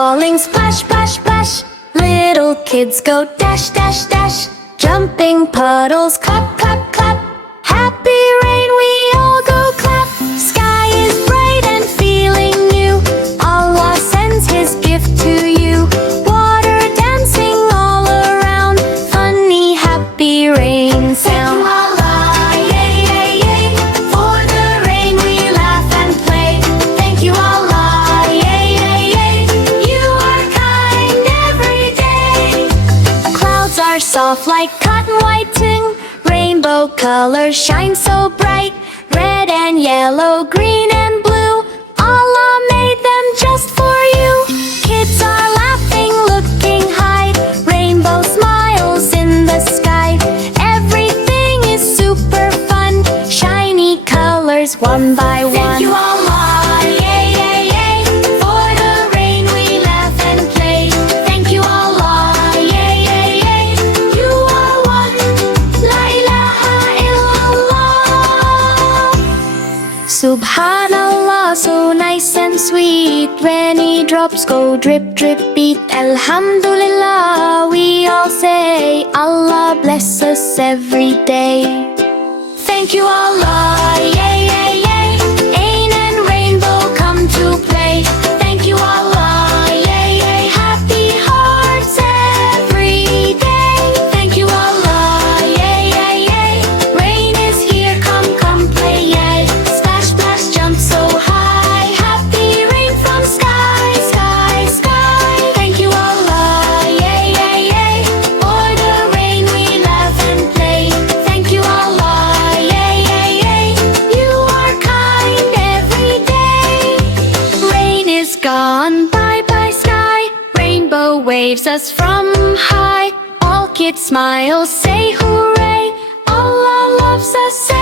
falling, splash, splash, splash. Little kids go dash, dash, dash. Jumping puddles, clap, clap, clap. Happy rain, we all go clap. Sky is bright and feeling new. Allah sends His gift to you. Water dancing all around. Funny, happy rain sound. Soft like cotton whiting, rainbow colors shine so bright. Red and yellow, green and blue, Allah made them just for you. Kids are laughing, looking high, rainbow smiles in the sky. Everything is super fun, shiny colors one by one. Thank you, Allah, yay, yay, yay. For the rain we laugh and play. Thank you, Allah, yay, yay, yay. You are one, la ilaha illallah. Subhanallah, so nice and sweet. Rainy drops go drip, drip, beat. Alhamdulillah, we all say, Allah bless us every day. Thank you, Allah, yay, yay, yay. Ain and rainbow come to play. Thank you, Allah, yay, yay. Happy hearts every day. Thank you, Allah, yay, yay, yay. Rain is here, come, come play, yay. Splash, splash, jump so high. Happy rain from sky, sky, sky. Thank you, Allah, yay, yay, yay. For the rain we laugh and play. Thank you, Allah, yay, yay, yay. You are kind every day. Rain is gone, bye bye sky. Rainbow waves us from high. All kids smile, say hooray. Allah loves us.